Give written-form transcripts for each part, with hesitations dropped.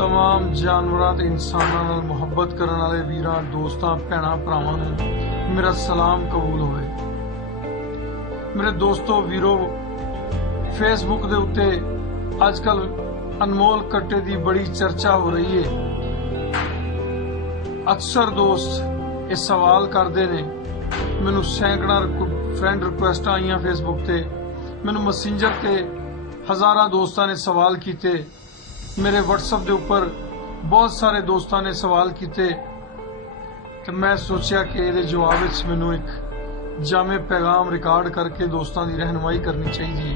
तमाम जानवरां ते इंसानां नाल मुहब्बत करन वाले वीरां दोस्तां भैणां भरावां नूं मेरा सलाम कबूल होवे। मेरे दोस्तों वीरो, फेसबुक दे उत्ते अजकल अनमोल कट्टे दी बड़ी चर्चा हो रही है। अक्सर दोस्त ये सवाल करते ने, मैनू सैकड़ा फ्रेंड रिक्वेस्ट आईयां फेसबुक ते, मैनू मैसेंजर ते हज़ारां दोस्तां ने सवाल किए, मेरे व्हाट्सएप के उपर बहुत सारे दोस्तों ने सवाल किए, तो मैं सोचा कि ये जवाब मैनू एक जामे पैगाम रिकॉर्ड करके दोस्तों की रहनुमाई करनी चाहिए।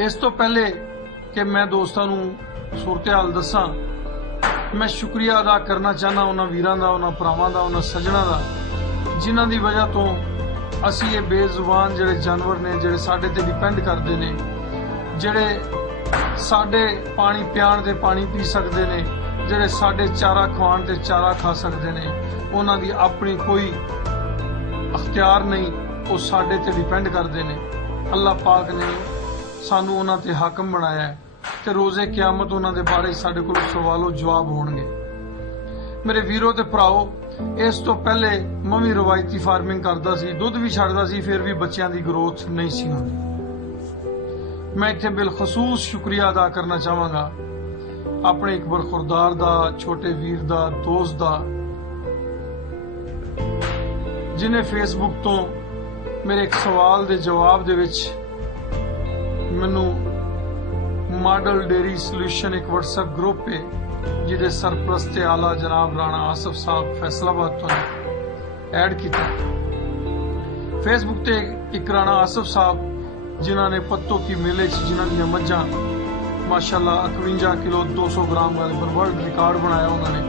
इस तो पहले कि मैं दोस्तों नूं सूरत हाल दसा, मैं शुक्रिया अदा करना चाहना उन्होंने वीरां दा, उन्होंने भरावां दा, उन्होंने सज्जणां दा, जिन्हां दी वजह तो असी ये बेजुबान जिहड़े जानवर ने, जिहड़े साडे ते डिपेंड करते हैं, जिहड़े साडे पानी पियाण ते पानी पी सकते हैं, जिहड़े साडे चारा खवाण ते चारा खा सकते हैं, उन्हां दी अपनी कोई अख्तियार नहीं, वो साडे ते डिपेंड करते हैं। अल्लाह पाक ने सानू उन्हां ते हाकम बनाया है, ते रोज़े क़यामत उन्हां दे बारे साडे कोल सवालो जवाब होणगे। मेरे वीरो ते भराओ, इस तो पहले मैं भी रवायती फार्मिंग करता सी, दुध भी छड्डदा सी, फिर भी बच्चों की ग्रोथ नहीं सी होंदी। मैं इत्थे बिलखसूस शुक्रिया अदा करना चाहांगा अपने एक बरखुरदार दा, छोटे वीर दा, दोस्त दा, जिन्हें फेसबुक तो मेरे एक सवाल दे जवाब दे विच मैनू मॉडल डेयरी सोल्यूशन एक व्हाट्सएप ग्रुप है जिहदे सरप्रस्त आला जनाब राणा आसिफ साहब फैसलाबाद तो ऐड किया। फेसबुक ते एक राणा आसिफ साहब जिन्हों ने पत्तों की मेले जिन्हों दी मझां माशाअल्लाह 51 किलो 200 ग्राम वाले वर्ल्ड रिकॉर्ड बनाया उन्होंने,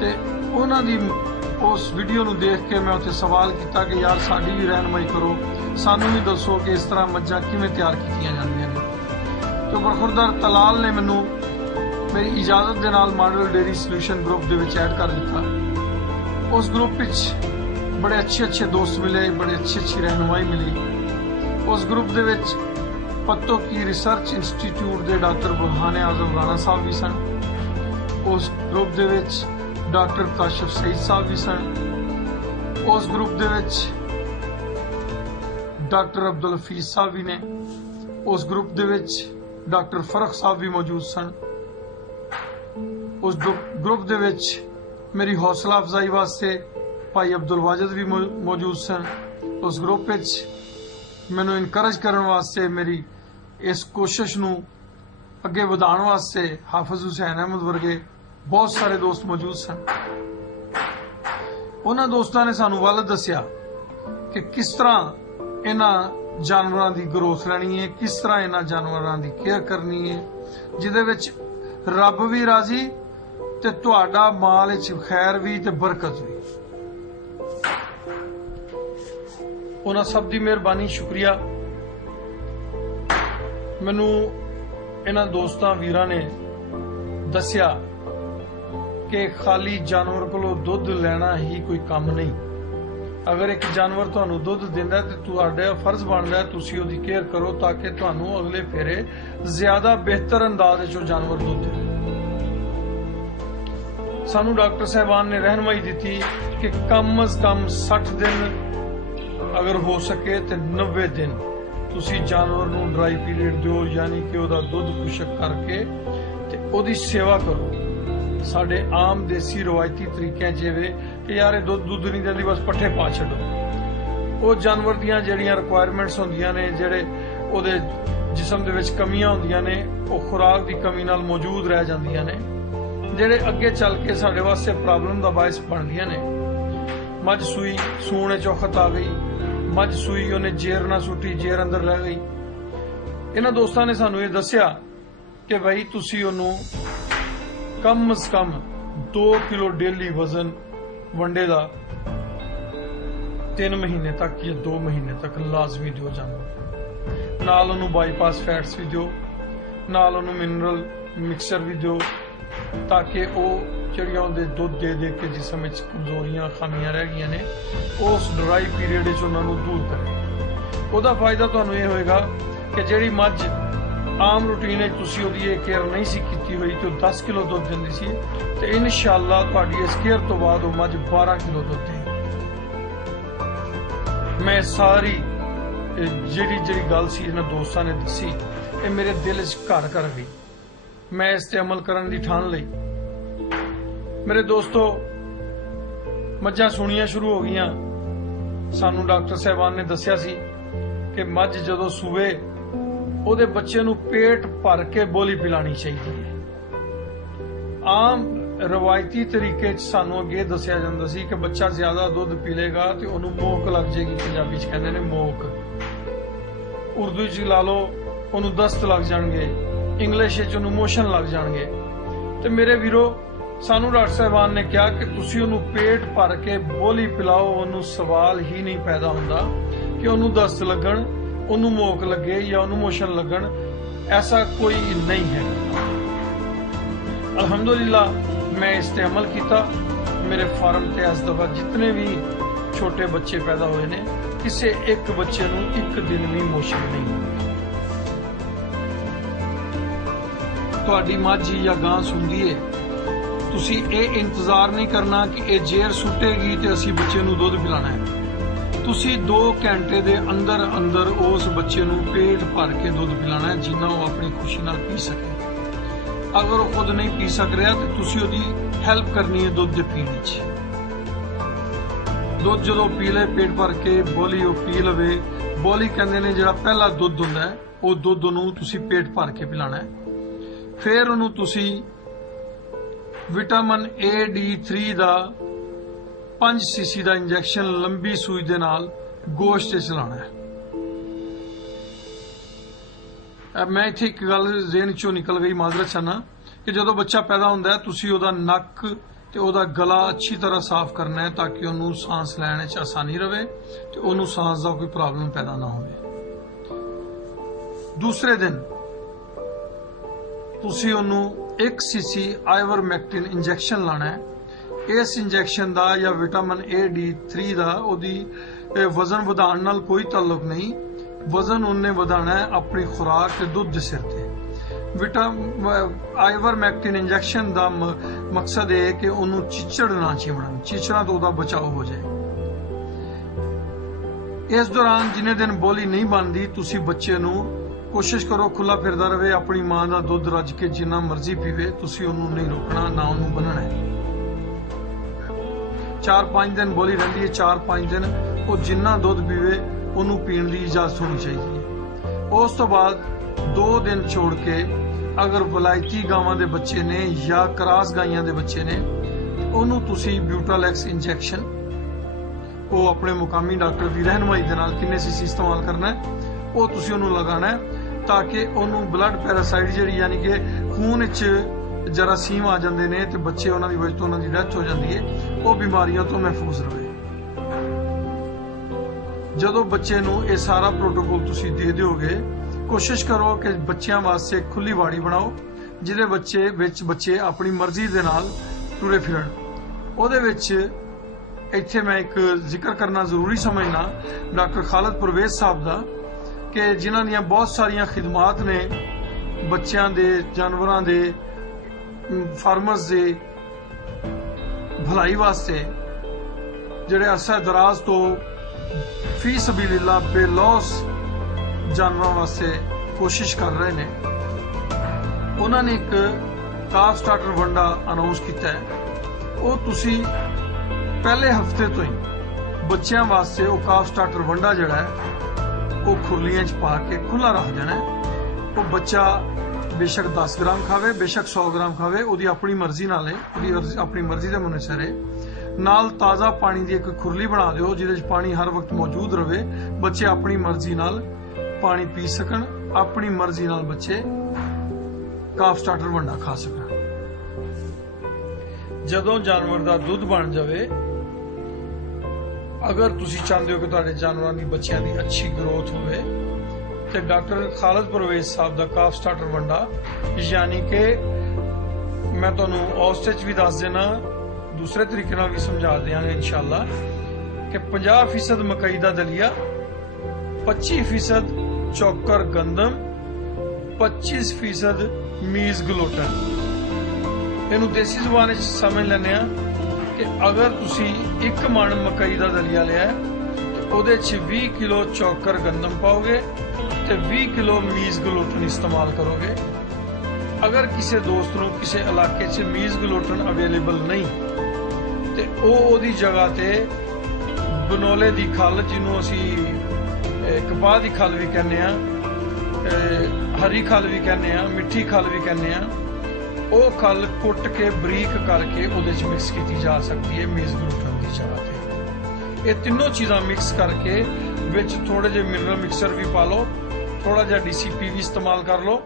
ते उन्होंने उस वीडियो नूं देख के मैं उत्थे सवाल किया कि यार साडी भी रहनुमाई करो, सानू भी दसो कि इस तरह मझां किवें तैयार कीतियां जांदियां ने। तो बरखुरदार तलाल ने मैनू मेरी इजाजत के नाल मॉडल डेयरी सोल्यूशन ग्रुप दे विच ऐड कर दिता। उस ग्रुप विच बड़े अच्छे दोस्त मिले, बड़े अच्छी रहनुमाई मिली। उस ग्रुप दे विच पत्तों की रिसर्च इंस्टीट्यूट के डॉक्टर बुरहान आजम राणा साहब भी सन। उस ग्रुप दे विच डॉक्टर काशिफ सईद साहब भी सन। उस ग्रुप दे विच डॉक्टर अब्दुल हफीज साहब भी ने। उस ग्रुप दे विच डॉक्टर फरख साहब भी मौजूद सन। उस ग्रुप दे विच मेरी हौसला अफजाई वास्ते भाई अब्दुल वाजिद भी मौजूद सन। उस ग्रुप विच मैनू इनकरेज करने वास्ते, मेरी इस कोशिश नू अगे वधाउण वास्ते हाफिज हुसैन अहमद वर्गे बहुत सारे दोस्त मौजूद सन। उन्हां दोस्तां ने सानू वल दस्या कि किस तरह इन्हां जानवरां दी ग्रोथ लैनी है, किस तरह इन्हां जानवरां दी केयर करनी है, जिहदे विच रब भी राजी ते तुहाडा माल विच खैर भी ते बरकत भी। उन्हां सब दी मेहरबानी, शुक्रिया। मैनू इन्हां दोस्तां वीरां ने दस्या कि खाली जानवर कोलों दुध लेना ही कोई काम नहीं। अगर एक जानवर तुहानू दुध दिंदा ते तुहाडा फर्ज बनदा है तुसीं उहदी केयर करो ताकि तुहानू अगले फेरे ज्यादा बेहतर अंदाज विच ओह जानवर दुध दे। सानू डॉक्टर साहबान ने रहनुमाई दी कि कम अज कम 60 दिन, अगर हो सके तो 90 दिन तुसी जानवर नूं ड्राई पीरियड दो, यानी कि ओहदा दुध खुशक करके ते ओहदी सेवा करो। साडे आम देसी रवायती तरीके जिवें कि यार दुध नहीं दिंदी, बस पट्ठे पा छड्डो। वो जानवर दियां जिहड़ियां रिक्वायरमेंट्स होंदियां ने, जिहड़े ओहदे जिस्म दे विच कमियां होंदियां ने, ओह खुराक दी कमी नाल मौजूद रह जांदियां ने, जिहड़े अगे चल के साडे वास्ते प्रॉब्लम दा बायस बनदियां ने। मझ सूई, सूण च औखत आ गई, मझ सूई उन्हें जेर ना सुटी, जेर अंदर रह गई। इन्हां दोस्तां ने सानू ये दस्या कि भाई तुसी ओनू कम अज कम 2 किलो डेली वजन वंडे दा 3 महीने तक या 2 महीने तक लाजमी दिओ जानवर नाल। ओनू बाईपास फैट्स भी दिओ, नाल ओनू मिनरल मिक्सचर भी दिओ, ताकि वह ਜਿਹੜੀਆਂ ਉਹਦੇ ਦੁੱਧ ਦੇ ਦੇ ਕੇ ਜਿਸਮ ਵਿੱਚ ਕਮਜ਼ੋਰੀਆਂ ਖਾਮੀਆਂ ਰਹਿ ਗਈਆਂ ਨੇ ਉਸ ਡਰਾਈ ਪੀਰੀਅਡ ਵਿੱਚ ਉਹਨਾਂ ਨੂੰ ਦੂਰ ਕਰੇ। ਉਹਦਾ ਫਾਇਦਾ ਤੁਹਾਨੂੰ ਇਹ ਹੋਏਗਾ ਕਿ ਜਿਹੜੀ ਮੱਝ ਆਮ ਰੂਟੀਨ ਵਿੱਚ ਤੁਸੀਂ ਉਹਦੀ ਇਹ ਕੇਅਰ ਨਹੀਂ ਸੀ ਕੀਤੀ ਹੋਈ ਤੇ ਉਹ 10 ਕਿਲੋ ਦੁੱਧ ਦਿੰਦੀ ਸੀ, ਤੇ ਇਨਸ਼ਾਅੱਲਾ ਤੁਹਾਡੀ ਇਸ ਕੇਅਰ ਤੋਂ ਬਾਅਦ ਉਹ ਮੱਝ 12 ਕਿਲੋ ਦੁੱਧ ਦੇਗੀ। ਮੈਂ ਸਾਰੀ ਜਿਹੜੀ ਗੱਲ ਸੀ ਇਹਨਾਂ ਦੋਸਤਾਂ ਨੇ ਦੱਸੀ, ਇਹ ਮੇਰੇ ਦਿਲ 'ਚ ਘਰ ਕਰ ਗਈ। ਮੈਂ ਇਸ ਤੇ ਅਮਲ ਕਰਨ ਦੀ ਠਾਣ ਲਈ। ਮੇਰੇ ਦੋਸਤੋ, ਮੱਝਾਂ ਸੂਣੀਆਂ ਸ਼ੁਰੂ ਹੋ ਗਈਆਂ। ਸਾਨੂੰ ਡਾਕਟਰ ਸਾਹਿਬਾਨ ਨੇ ਦੱਸਿਆ ਸੀ ਕਿ ਮੱਝ ਜਦੋਂ ਸੂਵੇ ਉਹਦੇ ਬੱਚੇ ਨੂੰ ਪੇਟ ਭਰ ਕੇ ਬੋਲੀ ਪਿਲਾਣੀ ਚਾਹੀਦੀ ਹੈ। ਆਮ ਰਵਾਇਤੀ ਤਰੀਕੇ 'ਚ ਸਾਨੂੰ ਅੱਗੇ ਦੱਸਿਆ ਜਾਂਦਾ ਸੀ ਕਿ ਬੱਚਾ ਜ਼ਿਆਦਾ ਦੁੱਧ ਪੀ ਲੇਗਾ ਤੇ ਉਹਨੂੰ ਮੋਕ ਲੱਗ ਜਾਏਗੀ। ਪੰਜਾਬੀ 'ਚ ਕਹਿੰਦੇ ਨੇ ਮੋਕ, ਉਰਦੂ 'ਚ ਲਾ ਲਓ ਉਹਨੂੰ ਦਸਤ ਲੱਗ ਜਾਣਗੇ, ਇੰਗਲਿਸ਼ 'ਚ ਉਹਨੂੰ ਮੋਸ਼ਨ ਲੱਗ ਜਾਣਗੇ। ਤੇ ਮੇਰੇ ਵੀਰੋ, ਸਾਨੂੰ ਡਾਕਟਰ ਸਾਹਿਬਾਨ ਨੇ ਕਿਹਾ ਕਿ ਤੁਸੀਂ ਉਹਨੂੰ ਪੇਟ ਭਰ ਕੇ ਬੋਲੀ ਪਿਲਾਓ। ਉਹਨੂੰ ਸਵਾਲ ਹੀ ਨਹੀਂ ਪੈਦਾ ਹੁੰਦਾ ਕਿ ਉਹਨੂੰ ਦਸਤ ਲੱਗਣ, ਉਹਨੂੰ ਮੋਕ ਲੱਗੇ ਜਾਂ ਉਹਨੂੰ ਮੋਸ਼ਨ ਲੱਗਣ। ਐਸਾ ਕੋਈ ਨਹੀਂ ਹੈ। ਅਲਹਮਦੁਲਿਲਾ ਮੈਂ ਇਸ ਤੇ ਅਮਲ ਕੀਤਾ। ਮੇਰੇ ਫਾਰਮ ਤੇ ਇਸ ਦਫਾ ਜਿਤਨੇ ਵੀ ਛੋਟੇ ਬੱਚੇ ਪੈਦਾ ਹੋਏ ਨੇ, ਕਿਸੇ ਇੱਕ ਬੱਚੇ ਨੂੰ ਇੱਕ ਦਿਨ ਵੀ ਮੋਸ਼ਨ ਨਹੀਂ ਹੋਇਆ। ਤੁਹਾਡੀ ਮੱਝ ਜਾਂ ਗਾਂ ਸੁੰਦੀ ਹੈ, ਤੁਸੀਂ ਇਹ ਇੰਤਜ਼ਾਰ ਨਹੀਂ ਕਰਨਾ ਕਿ ਇਹ ਜ਼ਹਿਰ ਸੁੱਟੇਗੀ ਤੇ ਅਸੀਂ ਬੱਚੇ ਨੂੰ ਦੁੱਧ ਪਿਲਾਣਾ ਹੈ। ਤੁਸੀਂ 2 ਘੰਟੇ ਦੇ ਅੰਦਰ ਅੰਦਰ ਉਸ ਬੱਚੇ ਨੂੰ ਪੇਟ ਭਰ ਕੇ ਦੁੱਧ ਪਿਲਾਣਾ ਹੈ, ਜਿੰਨਾ ਉਹ ਆਪਣੀ ਖੁਸ਼ੀ ਨਾਲ ਪੀ ਸਕੇ। ਅਗਰ ਉਹ ਖੁਦ ਨਹੀਂ ਪੀ ਸਕ ਰਿਹਾ ਤੇ ਤੁਸੀਂ ਉਹਦੀ ਹੈਲਪ ਕਰਨੀ ਹੈ ਦੁੱਧ ਦੇ ਪੀਣ ਵਿੱਚ। ਦੁੱਧ ਜਦੋਂ ਪੀ ਲੈ ਪੇਟ ਭਰ ਕੇ, ਬੋਲੀ ਉਹ ਪੀ ਲਵੇ। ਬੋਲੀ ਕਹਿੰਦੇ ਨੇ ਜਿਹੜਾ ਪਹਿਲਾ ਦੁੱਧ ਹੁੰਦਾ ਹੈ, ਉਹ ਦੁੱਧ ਨੂੰ ਤੁਸੀਂ ਪੇਟ ਭਰ ਕੇ ਪਿਲਾਣਾ ਹੈ। ਫਿਰ ਉਹਨੂੰ ਤੁਸੀਂ ਵਿਟਾਮਿਨ AD3 ਦਾ 5 cc ਦਾ ਇੰਜੈਕਸ਼ਨ ਲੰਬੀ ਸੂਈ ਦੇ ਨਾਲ ਗੋਸ਼ਤ 'ਚ ਲਾਣਾ ਹੈ। ਮੈਂ ਇੱਥੇ ਇੱਕ ਗੱਲ ਜ਼ਿਹਨ 'ਚੋਂ ਨਿਕਲ ਗਈ, ਮਾਜ਼ਰਤ ਚਾਹਨਾ ਕਿ ਜਦੋਂ ਬੱਚਾ ਪੈਦਾ ਹੁੰਦਾ ਹੈ ਤੁਸੀਂ ਉਹਦਾ ਨੱਕ ਤੇ ਉਹਦਾ ਗਲਾ ਅੱਛੀ ਤਰ੍ਹਾਂ ਸਾਫ਼ ਕਰਨਾ ਹੈ ਤਾਂ ਕਿ ਉਹਨੂੰ ਸਾਂਸ ਲੈਣ 'ਚ ਆਸਾਨੀ ਰਵੇ ਤੇ ਉਹਨੂੰ ਸਾਂਸ ਦਾ ਕੋਈ ਪ੍ਰੋਬਲਮ ਪੈਦਾ ਨਾ ਹੋਵੇ। ਦੂਸਰੇ ਦਿਨ ਤੁਸੀਂ ਉਹਨੂੰ 1 cc ਆਈਵਰਮੈਕਟਿਨ ਇੰਜੈਕਸ਼ਨ ਲਾਣਾ ਹੈ। ਇਸ ਇੰਜੈਕਸ਼ਨ ਦਾ ਜਾਂ ਵਿਟਾਮਿਨ AD3 ਦਾ ਉਹਦੀ ਵਜ਼ਨ ਵਧਾਉਣ ਨਾਲ ਕੋਈ ਤਾਲੁਕ ਨਹੀਂ। ਵਜ਼ਨ ਉਹਨੇ ਵਧਾਣਾ ਹੈ ਆਪਣੀ ਖੁਰਾਕ ਤੇ ਦੁੱਧ ਦੇ ਸਿਰ ਤੇ। ਆਈਵਰਮੈਕਟਿਨ ਇੰਜੈਕਸ਼ਨ ਦਾ ਮਕਸਦ ਇਹ ਹੈ ਕਿ ਉਹਨੂੰ ਚਿੱਚੜ ਨਾ ਚਿਮੜਨ, ਚਿੱਚੜਾਂ ਤੋਂ ਉਹਦਾ ਬਚਾਓ ਹੋ ਜਾਏ। ਇਸ ਦੌਰਾਨ ਜਿੰਨੇ ਦਿਨ ਬੋਲੀ ਨਹੀਂ ਬਣਦੀ, ਤੁਸੀਂ ਬੱਚੇ ਨੂੰ ਕੋਸ਼ਿਸ਼ ਕਰੋ ਖੁੱਲਾ ਫਿਰਦਾ ਰਵੇ, ਆਪਣੀ ਮਾਂ ਦਾ ਦੁੱਧ ਰੱਜ ਕੇ ਜਿੰਨਾ ਮਰਜ਼ੀ ਪੀਵੇ। ਤੁਸੀਂ ਉਹਨੂੰ ਨਹੀਂ ਰੋਕਣਾ, ਨਾ ਉਹਨੂੰ ਬੰਨਣਾ ਹੈ। 4-5 ਦਿਨ ਬੋਲੀ ਰਹਿੰਦੀ ਹੈ, 4-5 ਦਿਨ ਉਹ ਜਿੰਨਾ ਦੁੱਧ ਪੀਵੇ ਉਹਨੂੰ ਪੀਣ ਦੀ ਇਜਾਜ਼ਤ ਹੋਣੀ ਚਾਹੀਦੀ ਹੈ। ਉਸ ਤੋਂ ਬਾਅਦ 2 ਦਿਨ ਛੋੜ ਕੇ ਅਗਰ ਵਲਾਇਤੀ ਗਾਵਾਂ ਦੇ ਬੱਚੇ ਨੇ ਜਾਂ ਕਰਾਸ ਗਾਈਆਂ ਦੇ ਬੱਚੇ ਨੇ, ਉਹਨੂੰ ਤੁਸੀਂ ਬਿਊਟਾਲੈਕਸ ਇੰਜੈਕਸ਼ਨ ਉਹ ਆਪਣੇ ਮੁਕਾਮੀ ਡਾਕਟਰ ਦੀ ਰਹਿਨੁਮਾਈ ਦੇ ਨਾਲ ਕਿੰਨੇ cc ਇਸਤੇਮਾਲ ਕਰਨਾ ਹੈ ਉਹ ਤੁਸੀਂ ਉਹਨੂੰ ਲਗਾਣਾ ਹੈ ਤਾਂ ਕਿ ਉਹਨੂੰ ਬਲੱਡ ਪੈਰਾਸਾਈਟ ਜਿਹੜੀ ਯਾਨੀ ਕਿ ਖੂਨ ਵਿੱਚ ਜਰਾਸੀਮ ਆ ਜਾਂਦੇ ਨੇ ਤੇ ਬੱਚੇ ਉਹਨਾਂ ਦੀ ਵਜ੍ਹਾ ਤੋਂ ਉਹਨਾਂ ਦੀ ਡੈਥ ਹੋ ਜਾਂਦੀ ਹੈ, ਉਹ ਬਿਮਾਰੀਆਂ ਤੋਂ ਮਹਿਫੂਜ਼ ਰਹੇ। ਜਦੋਂ ਬੱਚੇ ਨੂੰ ਇਹ ਸਾਰਾ ਪ੍ਰੋਟੋਕੋਲ ਤੁਸੀਂ ਦੇ ਦਿਓਗੇ, ਕੋਸ਼ਿਸ਼ ਕਰੋ ਕਿ ਬੱਚਿਆਂ ਵਾਸਤੇ ਖੁੱਲੀ ਵਾੜੀ ਬਣਾਓ ਜਿਹਦੇ ਵਿੱਚ ਬੱਚੇ ਆਪਣੀ ਮਰਜ਼ੀ ਦੇ ਨਾਲ ਟੁਰੇ ਫਿਰਨ। ਉਹਦੇ ਵਿੱਚ ਇੱਥੇ ਮੈਂ ਇੱਕ ਜ਼ਿਕਰ ਕਰਨਾ ਜ਼ਰੂਰੀ ਸਮਝਣਾ ਡਾਕਟਰ ਖਾਲਿਦ ਪਰਵੇਜ਼ ਸਾਹਿਬ ਦਾ ਕਿ ਜਿਨ੍ਹਾਂ ਦੀਆਂ ਬਹੁਤ ਸਾਰੀਆਂ ਖਿਦਮਾਤ ਨੇ ਬੱਚਿਆਂ ਦੇ, ਜਾਨਵਰਾਂ ਦੇ, ਫਾਰਮਰਸ ਦੇ ਭਲਾਈ ਵਾਸਤੇ, ਜਿਹੜੇ ਅਰਸਾ ਦਰਾਜ਼ ਤੋਂ ਫੀ ਸਬੀਲਿल्लाह ਬੇਲੌਸ ਜਾਨਵਰਾਂ ਵਾਸਤੇ ਕੋਸ਼ਿਸ਼ ਕਰ ਰਹੇ ਨੇ। ਉਹਨਾਂ ਨੇ ਇੱਕ ਕਾਫ ਸਟਾਰਟਰ ਵੰਡਾ ਅਨਾਉਂਸ ਕੀਤਾ ਹੈ। ਉਹ ਤੁਸੀਂ ਪਹਿਲੇ ਹਫਤੇ ਤੋਂ ਹੀ ਬੱਚਿਆਂ ਵਾਸਤੇ ਉਹ ਕਾਫ ਸਟਾਰਟਰ ਵੰਡਾ ਜਿਹੜਾ ਹੈ ਉਹ ਖੁਰਲੀਆਂ 'ਚ ਪਾ ਕੇ ਖੁੱਲਾ ਰੱਖ ਦੇਣਾ ਹੈ। ਉਹ ਬੱਚਾ ਬੇਸ਼ੱਕ 10 ਗ੍ਰਾਮ ਖਾਵੇ, ਬੇਸ਼ੱਕ 100 ਗ੍ਰਾਮ ਖਾਵੇ, ਉਹਦੀ ਆਪਣੀ ਮਰਜ਼ੀ ਨਾਲ ਹੈ, ਉਹਦੀ ਆਪਣੀ ਮਰਜ਼ੀ ਦੇ ਮੁਨਸਰ ਹੈ। ਨਾਲ ਤਾਜ਼ਾ ਪਾਣੀ ਦੀ ਇੱਕ ਖੁਰਲੀ ਬਣਾ ਦਿਓ ਜਿਹਦੇ 'ਚ ਪਾਣੀ ਹਰ ਵਕਤ ਮੌਜੂਦ ਰਵੇ। ਬੱਚੇ ਆਪਣੀ ਮਰਜ਼ੀ ਨਾਲ ਪਾਣੀ ਪੀ ਸਕਣ, ਆਪਣੀ ਮਰਜ਼ੀ ਨਾਲ ਬੱਚੇ ਕਾਫ ਸਟਾਰਟਰ ਵੰਡਾ ਖਾ ਸਕਣ। ਜਦੋਂ ਜਾਨਵਰ ਦਾ ਦੁੱਧ ਬਣ ਜਾਵੇ, ਅਗਰ ਤੁਸੀਂ ਚਾਹੁੰਦੇ ਹੋ ਕਿ ਤੁਹਾਡੇ ਜਾਨਵਰਾਂ ਦੀ ਬੱਚਿਆਂ ਦੀ ਅੱਛੀ ਗਰੋਥ ਹੋਵੇ ਤੇ ਡਾਕਟਰ ਖਾਲਿਦ ਪਰਵੇਜ਼ ਸਾਹਿਬ ਦਾ ਕਾਫ ਸਟਾਰਟਰ ਵੰਡਾ, ਯਾਨੀ ਕਿ ਮੈਂ ਤੁਹਾਨੂੰ ਉਸ ਵਿੱਚ ਵੀ ਦੱਸ ਦੇਣਾ, ਦੂਸਰੇ ਤਰੀਕੇ ਨਾਲ ਵੀ ਸਮਝਾ ਦਿਆਂਗੇ ਇਨਸ਼ਾਅੱਲਾ ਕਿ 50% ਮਕਈ ਦਾ ਦਲੀਆ, 25% ਚੌਕਰ ਗੰਦਮ 25% मीज ग्लूटन। ਇਹਨੂੰ ਦੇਸੀ ਜ਼ੁਬਾਨ ਵਿੱਚ ਸਮਝ ਲੈਂਦੇ ਆ ਕਿ ਅਗਰ ਤੁਸੀਂ 1 ਮਣ ਮਕਈ ਦਾ ਦਲੀਆ ਲਿਆ ਤੇ ਉਹਦੇ 'ਚ 20 ਕਿਲੋ ਚੌਕਰ ਗੰਦਮ ਪਾਓਗੇ ਤੇ 20 ਕਿਲੋ ਮੀਜ਼ ਗਲੂਟਨ ਇਸਤੇਮਾਲ ਕਰੋਗੇ। ਅਗਰ ਕਿਸੇ ਦੋਸਤ ਨੂੰ ਕਿਸੇ ਇਲਾਕੇ 'ਚ ਮੀਜ਼ ਗਲੂਟਨ ਅਵੇਲੇਬਲ ਨਹੀਂ ਤੇ ਉਹਦੀ ਜਗ੍ਹਾ ਤੇ ਬਨੋਲੇ ਦੀ ਖੱਲ, ਜਿਹਨੂੰ ਅਸੀਂ ਕਪਾਹ ਦੀ ਖੱਲ ਵੀ ਕਹਿੰਦੇ ਆ, ਹਰੀ ਖੱਲ ਵੀ ਕਹਿੰਦੇ ਆ, ਮਿੱਠੀ ਖੱਲ ਵੀ ਕਹਿੰਦੇ ਆ, ਉਹ ਖੱਲ ਕੁੱਟ ਕੇ ਬਰੀਕ ਕਰਕੇ ਉਹਦੇ 'ਚ ਮਿਕਸ ਕੀਤੀ ਜਾ ਸਕਦੀ ਹੈ ਮੀਜ਼ ਗਲੂਟਨ ਦੀ ਜਗ੍ਹਾ ਤੇ। ਇਹ ਤਿੰਨੋਂ ਚੀਜ਼ਾਂ ਮਿਕਸ ਕਰਕੇ ਵਿੱਚ ਥੋੜੇ ਜਿਹੇ ਮਿਨਰਲ ਮਿਕਸਚਰ ਵੀ ਪਾ ਲਓ, ਥੋੜਾ ਜਿਹਾ DCP ਵੀ ਇਸਤੇਮਾਲ ਕਰ ਲਓ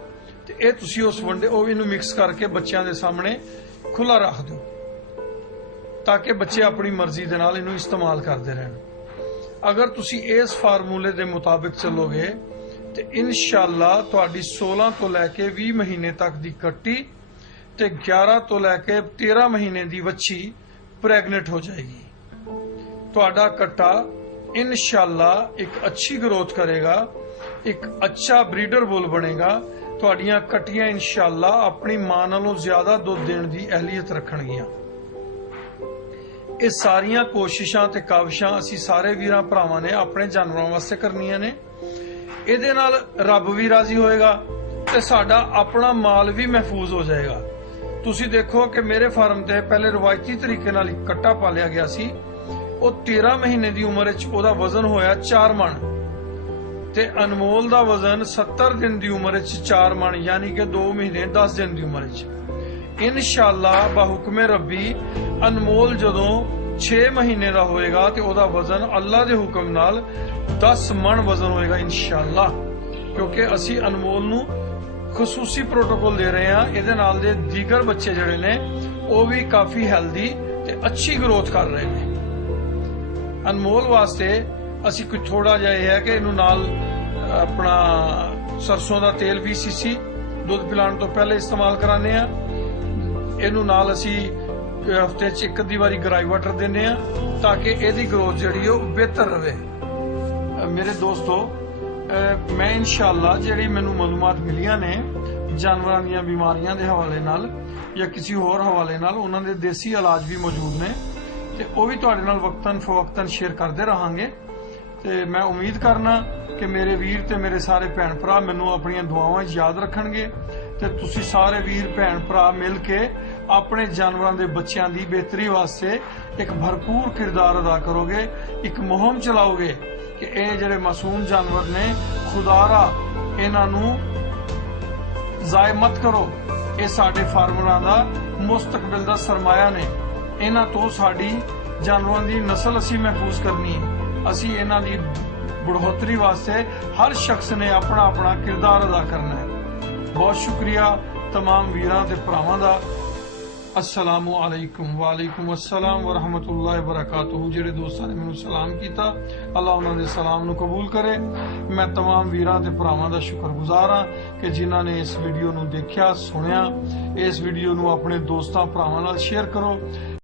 ਤੇ ਇਹ ਤੁਸੀਂ ਉਸ ਵੰਡੇ ਉਹ ਇਹਨੂੰ ਮਿਕਸ ਕਰਕੇ ਬੱਚਿਆਂ ਦੇ ਸਾਹਮਣੇ ਖੁੱਲਾ ਰੱਖ ਦਿਓ ਤਾਂ ਕਿ ਬੱਚੇ ਆਪਣੀ ਮਰਜ਼ੀ ਦੇ ਨਾਲ ਇਹਨੂੰ ਇਸਤੇਮਾਲ ਕਰਦੇ ਰਹਿਣ। ਅਗਰ ਤੁਸੀਂ ਇਸ ਫਾਰਮੂਲੇ ਦੇ ਮੁਤਾਬਿਕ ਚੱਲੋਗੇ ਤੇ ਇਨਸ਼ਾਅੱਲਾ ਤੁਹਾਡੀ 16 ਤੋਂ ਲੈ ਕੇ 20 ਮਹੀਨੇ ਤੱਕ ਦੀ ਕੱਟੀ ਤੇ 11 ਤੋਂ ਲੈ ਕੇ 13 ਮਹੀਨੇ ਦੀ ਵੱਛੀ ਪ੍ਰੈਗਨੈਂਟ ਹੋ ਜਾਏਗੀ। ਤੁਹਾਡਾ ਕੱਟਾ ਇਨਸ਼ਾਅੱਲਾ ਇੱਕ ਅੱਛੀ ਗਰੋਥ ਕਰੇਗਾ, ਇੱਕ ਅੱਛਾ ਬਰੀਡਰ ਬੁੱਲ ਬਣੇਗਾ। ਤੁਹਾਡੀਆਂ ਕੱਟੀਆਂ ਇਨਸ਼ਾਅੱਲਾ ਆਪਣੀ ਮਾਂ ਨਾਲੋਂ ਜ਼ਿਆਦਾ ਦੁੱਧ ਦੇਣ ਦੀ ਅਹਿਲੀਅਤ ਰੱਖਣਗੀਆਂ। ਇਹ ਸਾਰੀਆਂ ਕੋਸ਼ਿਸ਼ਾਂ ਤੇ ਕਾਵਿਸ਼ਾਂ ਅਸੀਂ ਸਾਰੇ ਵੀਰਾਂ ਭਰਾਵਾਂ ਨੇ ਆਪਣੇ ਜਾਨਵਰਾਂ ਵਾਸਤੇ ਕਰਨੀਆਂ ਨੇ। ਇਹਦੇ ਨਾਲ ਰੱਬ ਵੀ ਰਾਜ਼ੀ ਹੋਏਗਾ ਤੇ ਸਾਡਾ ਆਪਣਾ ਮਾਲ ਵੀ ਮਹਿਫੂਜ਼ ਹੋ ਜਾਏਗਾ। ਤੁਸੀਂ ਦੇਖੋ ਕਿ ਮੇਰੇ ਫਾਰਮ ਤੇ ਪਹਿਲੇ ਰਵਾਇਤੀ ਤਰੀਕੇ ਨਾਲ ਇੱਕ ਕੱਟਾ ਪਾਲਿਆ ਗਿਆ ਸੀ। ਉਹ 13 ਮਹੀਨੇ ਦੀ ਉਮਰ ਵਿੱਚ ਉਹਦਾ ਵਜ਼ਨ ਹੋਇਆ 4 ਮਣ ਤੇ ਅਨਮੋਲ ਦਾ ਵਜ਼ਨ 70 ਦਿਨ ਦੀ ਉਮਰ ਵਿੱਚ 4 ਮਣ, ਯਾਨੀ ਕਿ 2 ਮਹੀਨੇ 10 ਦਿਨ ਦੀ ਉਮਰ ਵਿੱਚ। ਇਨਸ਼ਾਅੱਲਾ ਬਾਹੁਕਮੇ ਰੱਬੀ ਅਨਮੋਲ ਜਦੋਂ 6 ਮਹੀਨੇ ਦਾ ਹੋਏਗਾ ਤੇ ਉਹਦਾ ਵਜ਼ਨ ਅੱਲਾ ਦੇ ਹੁਕਮ ਨਾਲ 10 ਮਣ ਵਜ਼ਨ ਹੋਏਗਾ ਇਨਸ਼ਾਅੱਲਾ, ਕਿਉਂਕਿ ਅਸੀਂ ਅਨਮੋਲ ਨੂੰ ਖਸੂਸੀ ਪ੍ਰੋਟੋਕਾਲ ਦੇ ਰਹੇ ਹਾਂ। ਇਹਦੇ ਨਾਲ ਦੇ ਦੀਗਰ ਬੱਚੇ ਜਿਹੜੇ ਨੇ ਉਹ ਵੀ ਕਾਫੀ ਹੈਲਦੀ ਤੇ ਅੱਛੀ ਗਰੋਥ ਕਰ ਰਹੇ ਨੇ। ਅਨਮੋਲ ਵਾਸਤੇ ਅਸੀਂ ਕੋਈ ਥੋੜਾ ਜਿਹਾ ਇਹ ਹੈ ਕਿ ਇਹਨੂੰ ਨਾਲ ਆਪਣਾ ਸਰਸੋਂ ਦਾ ਤੇਲ 20 cc ਦੁੱਧ ਪਿਲਾਉਣ ਤੋਂ ਪਹਿਲੇ ਇਸਤੇਮਾਲ ਕਰਾਉਂਦੇ ਆ। ਇਹਨੂੰ ਨਾਲ ਅਸੀਂ ਹਫਤੇ 'ਚ ਇੱਕ ਅੱਧੀ ਵਾਰੀ ਗਰਾਈ ਵਾਟਰ ਦਿੰਦੇ ਆ ਤਾਂ ਕਿ ਇਹਦੀ ਗਰੋਥ ਜਿਹੜੀ ਉਹ ਬਿਹਤਰ ਰਹੇ। ਮੇਰੇ ਦੋਸਤੋ, ਮੈਂ ਇਨਸ਼ਾਅੱਲਾ ਜਿਹੜੀ ਮੈਨੂੰ ਮਾਲੂਮਾਤ ਮਿਲੀਆਂ ਨੇ ਜਾਨਵਰਾਂ ਦੀਆਂ ਬਿਮਾਰੀਆਂ ਦੇ ਹਵਾਲੇ ਨਾਲ ਜਾਂ ਕਿਸੇ ਹੋਰ ਹਵਾਲੇ ਨਾਲ, ਉਹਨਾਂ ਦੇ ਦੇਸੀ ਇਲਾਜ ਵੀ ਮੌਜੂਦ ਨੇ ਤੇ ਉਹ ਵੀ ਤੁਹਾਡੇ ਨਾਲ ਵਕਤਨ ਫਵਕਤਨ ਸ਼ੇਅਰ ਕਰਦੇ ਰਹਾਂਗੇ। ਤੇ ਮੈਂ ਉਮੀਦ ਕਰਨਾ ਕਿ ਮੇਰੇ ਵੀਰ ਤੇ ਮੇਰੇ ਸਾਰੇ ਭੈਣ ਭਰਾ ਮੈਨੂੰ ਆਪਣੀਆਂ ਦੁਆਵਾਂ 'ਚ ਯਾਦ ਰੱਖਣਗੇ ਤੇ ਤੁਸੀਂ ਸਾਰੇ ਵੀਰ ਭੈਣ ਭਰਾ ਮਿਲ ਕੇ ਆਪਣੇ ਜਾਨਵਰਾਂ ਦੇ ਬੱਚਿਆਂ ਦੀ ਬਿਹਤਰੀ ਵਾਸਤੇ ਇੱਕ ਭਰਪੂਰ ਕਿਰਦਾਰ ਅਦਾ ਕਰੋਗੇ, ਇੱਕ ਮੁਹਿੰਮ ਚਲਾਓਗੇ ਕਿ ਇਹ ਜਿਹੜੇ ਮਾਸੂਮ ਜਾਨਵਰ ਨੇ ਖੁਦਾਰਾ ਇਹਨਾਂ ਨੂੰ ਜ਼ਾਇ ਮਤ ਕਰੋ। ਇਹ ਸਾਡੇ ਫਾਰਮਰਾਂ ਦਾ ਮੁਸਤਕਬਲ ਦਾ ਸਰਮਾਇਆ ਨੇ। ਇਹਨਾਂ ਤੋਂ ਸਾਡੀ ਜਾਨਵਰਾਂ ਦੀ ਨਸਲ ਅਸੀਂ ਮਹਿਫੂਜ਼ ਕਰਨੀ ਹੈ। ਅਸੀਂ ਇਹਨਾਂ ਦੀ बढ़ोतरी वास्ते हर शख्स ने अपना अपना किरदार अदा करना है। बहुत शुक्रिया तमाम वीरां ते भरावां दा। अस्सलामु अलैकुम वालेकुम अस्सलाम व रहमतुल्लाहि व बरकातुहू। जिहड़े दोस्तां ने मैनूं सलाम कीता, अल्लाह उन्हां दे सलाम नूं कबूल करे। मैं तमाम वीरां ते भरावां दा शुक्रगुजार हां कि जिन्हां ने इस वीडियो नूं देखिया सुनिया। इस वीडियो नूं अपने दोस्तां भरावां नाल शेयर करो।